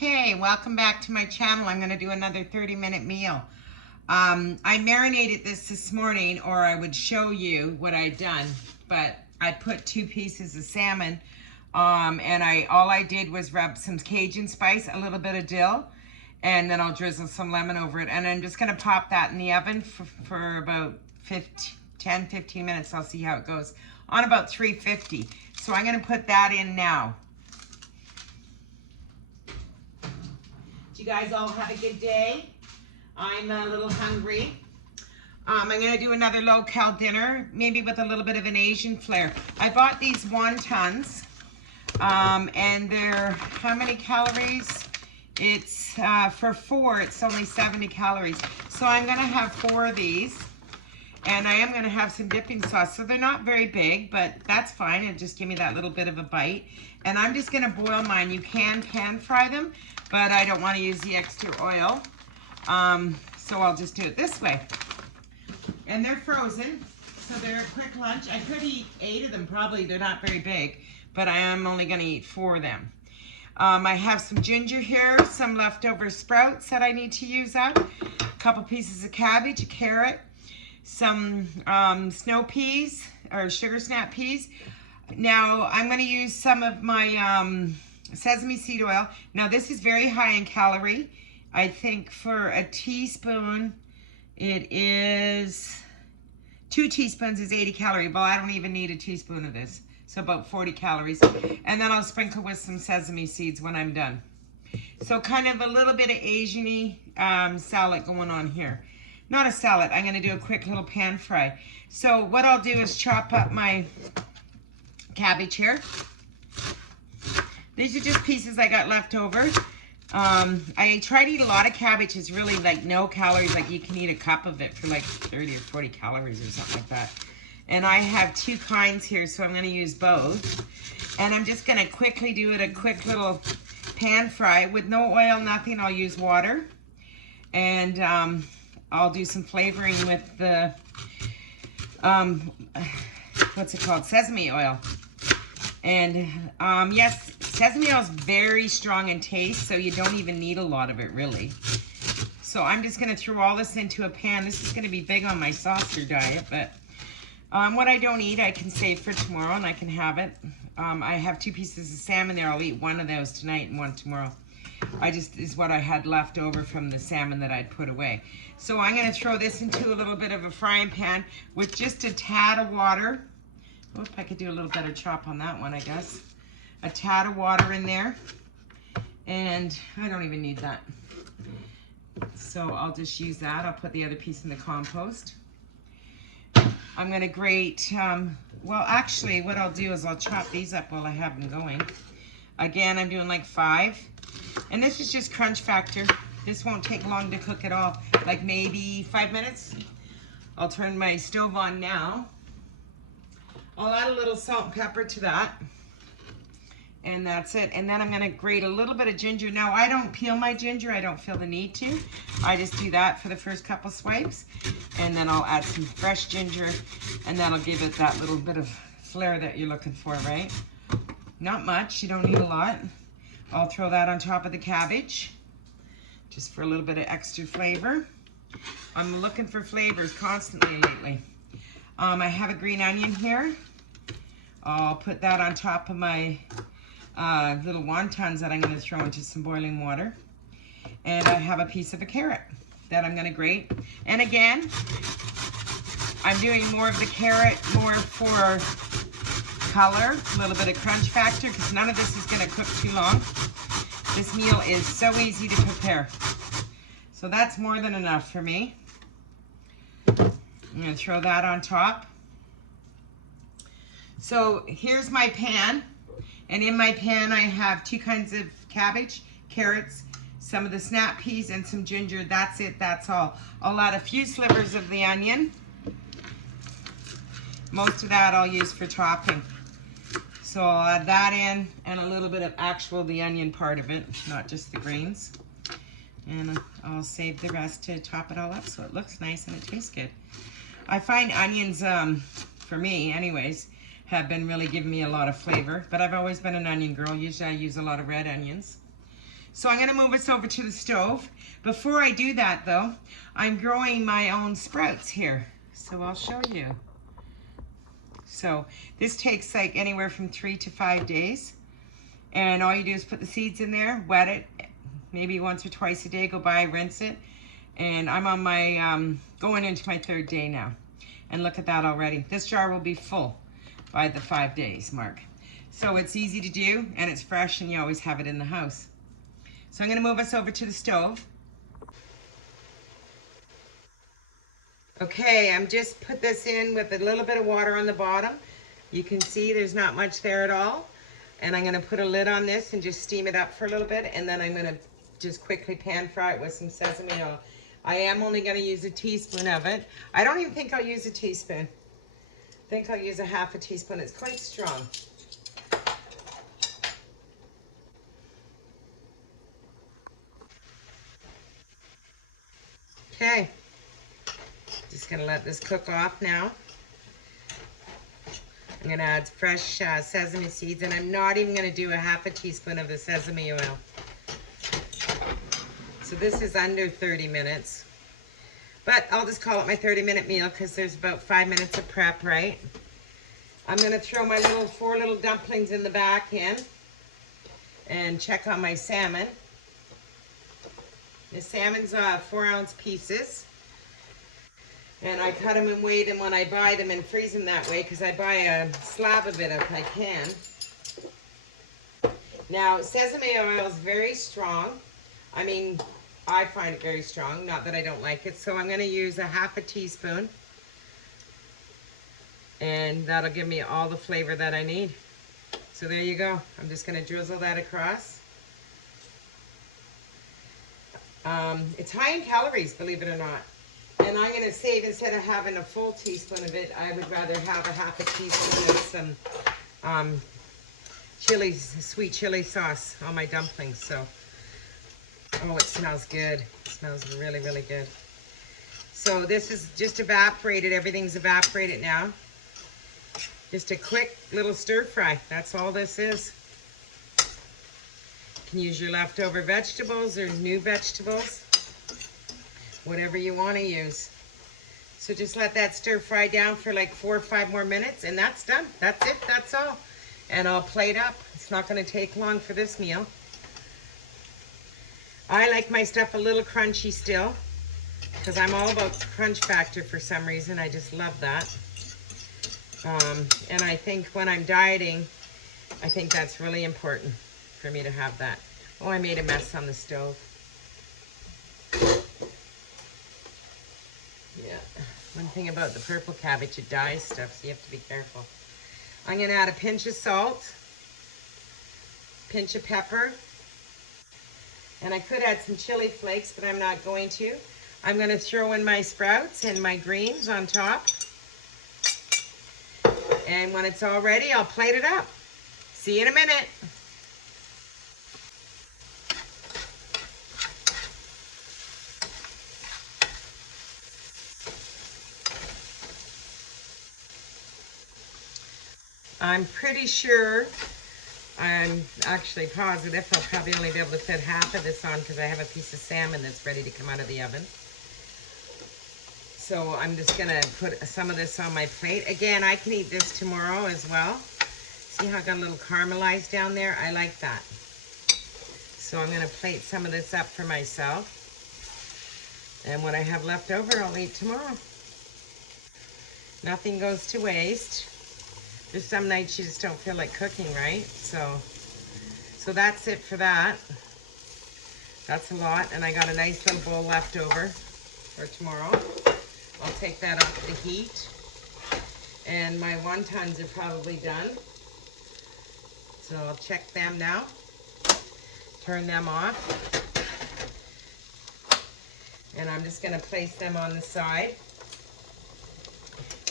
Okay, welcome back to my channel. I'm going to do another 30-minute meal. I marinated this morning, or I would show you what I'd done, but I put 2 pieces of salmon, and all I did was rub some Cajun spice, a little bit of dill, and then I'll drizzle some lemon over it, and I'm just going to pop that in the oven for about 10-15 minutes. I'll see how it goes on about 350. So I'm going to put that in now. You guys all have a good day. I'm a little hungry. I'm going to do another low-cal dinner, maybe with a little bit of an Asian flair. I bought these wontons, and they're, how many calories? It's, for 4, it's only 70 calories. So I'm going to have 4 of these, and I am going to have some dipping sauce. So they're not very big, but that's fine. It'll just give me that little bit of a bite. And I'm just going to boil mine. You can pan fry them, but I don't want to use the extra oil. So I'll just do it this way. And they're frozen, so they're a quick lunch. I could eat 8 of them, probably. They're not very big, but I am only going to eat 4 of them. I have some ginger here, some leftover sprouts that I need to use up, a couple pieces of cabbage, a carrot, some snow peas, or sugar snap peas. Now, I'm going to use some of my sesame seed oil. Now, this is very high in calorie. I think for a teaspoon, it is 2 teaspoons is 80 calories. Well, I don't even need a teaspoon of this. So about 40 calories. And then I'll sprinkle with some sesame seeds when I'm done. So kind of a little bit of Asian-y salad going on here. Not a salad. I'm going to do a quick little pan fry. So what I'll do is chop up my cabbage here. These are just pieces I got left over. I try to eat a lot of cabbage. It's really like no calories. Like you can eat a cup of it for like 30 or 40 calories or something like that. And I have 2 kinds here, so I'm going to use both. And I'm just going to quickly do it a quick little pan fry with no oil, nothing. I'll use water. And I'll do some flavoring with the, what's it called? Sesame oil. And yes, sesame oil is very strong in taste, so you don't even need a lot of it, really. So I'm just going to throw all this into a pan. This is going to be big on my saucer diet, but what I don't eat, I can save for tomorrow, and I can have it. I have 2 pieces of salmon there. I'll eat 1 of those tonight and 1 tomorrow. Is what I had left over from the salmon that I'd put away. So I'm going to throw this into a little bit of a frying pan with just a tad of water. Oh, I could do a little better chop on that one, I guess. A tad of water in there. And I don't even need that. So I'll just use that. I'll put the other piece in the compost. I'm going to grate, well, actually, what I'll do is I'll chop these up while I have them going. Again, I'm doing like 5. And this is just crunch factor. This won't take long to cook at all. Like maybe 5 minutes. I'll turn my stove on now. I'll add a little salt and pepper to that. And that's it. And then I'm going to grate a little bit of ginger. Now, I don't peel my ginger. I don't feel the need to. I just do that for the first couple swipes. And then I'll add some fresh ginger. And that'll give it that little bit of flair that you're looking for, right? Not much. You don't need a lot. I'll throw that on top of the cabbage. Just for a little bit of extra flavor. I'm looking for flavors constantly lately. I have a green onion here. I'll put that on top of my little wontons that I'm going to throw into some boiling water. And I have a piece of a carrot that I'm going to grate. And again, I'm doing more of the carrot, more for color, a little bit of crunch factor, because none of this is going to cook too long. This meal is so easy to prepare. So that's more than enough for me. I'm going to throw that on top. So here's my pan. And in my pan, I have 2 kinds of cabbage, carrots, some of the snap peas, and some ginger. That's it. That's all. I'll add a few slivers of the onion. Most of that I'll use for topping. So I'll add that in, and a little bit of the onion part of it, not just the greens. And I'll save the rest to top it all up so it looks nice and it tastes good. I find onions, for me anyways, have been really giving me a lot of flavor, but I've always been an onion girl. Usually I use a lot of red onions. So I'm gonna move us over to the stove. Before I do that though, I'm growing my own sprouts here. So I'll show you. So this takes like anywhere from 3 to 5 days. And all you do is put the seeds in there, wet it, maybe once or twice a day, go by, rinse it. And I'm on my, going into my 3rd day now. And look at that already. This jar will be full by the 5 days mark. So it's easy to do and it's fresh and you always have it in the house. So I'm gonna move us over to the stove. Okay, I'm just put this in with a little bit of water on the bottom. You can see there's not much there at all. And I'm gonna put a lid on this and just steam it up for a little bit. And then I'm gonna just quickly pan fry it with some sesame oil. I am only gonna use a teaspoon of it. I don't even think I'll use a teaspoon. I think I'll use a half a teaspoon. It's quite strong. Okay, just gonna let this cook off now. I'm gonna add fresh sesame seeds, and I'm not even gonna do a half a teaspoon of the sesame oil. So this is under 30 minutes, but I'll just call it my 30-minute meal because there's about 5 minutes of prep, right? I'm gonna throw my 4 little dumplings in the back in and check on my salmon. The salmon's 4-ounce pieces. And I cut them and weigh them when I buy them and freeze them that way because I buy a slab of it if I can. Now, sesame oil is very strong. I mean, I find it very strong, not that I don't like it. So I'm going to use a half a teaspoon. And that'll give me all the flavor that I need. So there you go. I'm just going to drizzle that across. It's high in calories, believe it or not. And I'm going to save, instead of having a full teaspoon of it, I would rather have a half a teaspoon of some chili, sweet chili sauce on my dumplings. So, oh, it smells good. It smells really, really good. So this is just evaporated. Everything's evaporated now. Just a quick little stir fry. That's all this is. You can use your leftover vegetables or new vegetables. Whatever you want to use. So just let that stir fry down for like 4 or 5 more minutes and that's done. That's it, that's all. And I'll plate up. It's not going to take long for this meal. I like my stuff a little crunchy still because I'm all about crunch factor for some reason. I just love that. And I think when I'm dieting, I think that's really important for me to have that. Oh, I made a mess on the stove. Yeah, one thing about the purple cabbage, it dyes stuff, so you have to be careful. I'm going to add a pinch of salt, pinch of pepper, and I could add some chili flakes, but I'm not going to. I'm going to throw in my sprouts and my greens on top. And when it's all ready, I'll plate it up. See you in a minute. I'm pretty sure, I'm actually positive, I'll probably only be able to fit half of this on because I have a piece of salmon that's ready to come out of the oven. So I'm just going to put some of this on my plate. Again, I can eat this tomorrow as well. See how I got a little caramelized down there? I like that. So I'm going to plate some of this up for myself. And what I have left over, I'll eat tomorrow. Nothing goes to waste. There's some nights you just don't feel like cooking, right? So that's it for that. That's a lot, and I got a nice little bowl left over for tomorrow. I'll take that off the heat. And my wontons are probably done. So I'll check them now. Turn them off. And I'm just gonna place them on the side.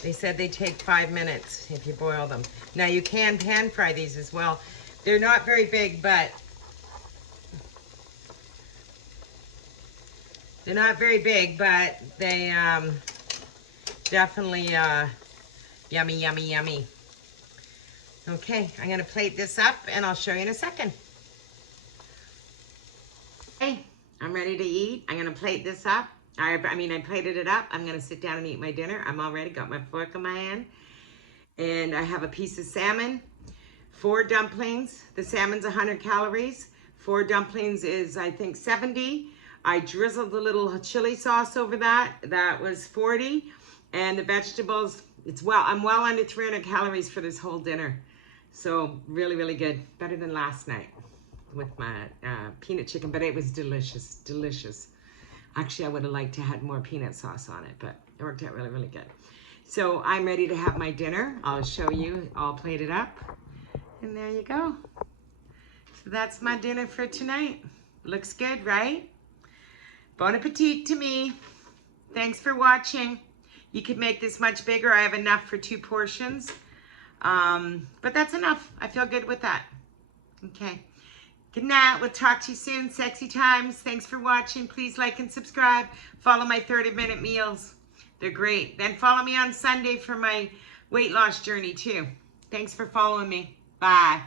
They said they take 5 minutes if you boil them. Now you can pan fry these as well. They're not very big, but they definitely yummy, yummy, yummy. Okay, I'm gonna plate this up and I'll show you in a second. ready to eat. I'm gonna plate this up. I plated it up. I'm gonna sit down and eat my dinner. I'm all ready, got my fork in my hand. And I have a piece of salmon, 4 dumplings. The salmon's 100 calories. 4 dumplings is, I think, 70. I drizzled a little chili sauce over that. That was 40. And the vegetables, I'm well under 300 calories for this whole dinner. So really, really good. Better than last night with my peanut chicken, but it was delicious, delicious. Actually, I would have liked to have more peanut sauce on it, but it worked out really, really good. So I'm ready to have my dinner. I'll show you all plated up. And there you go. So that's my dinner for tonight. Looks good, right? Bon appetit to me. Thanks for watching. You could make this much bigger. I have enough for 2 portions. But that's enough. I feel good with that. Okay. Good night. We'll talk to you soon. Sexy times. Thanks for watching. Please like and subscribe. Follow my 30-minute meals. They're great. Then follow me on Sunday for my weight loss journey too. Thanks for following me. Bye.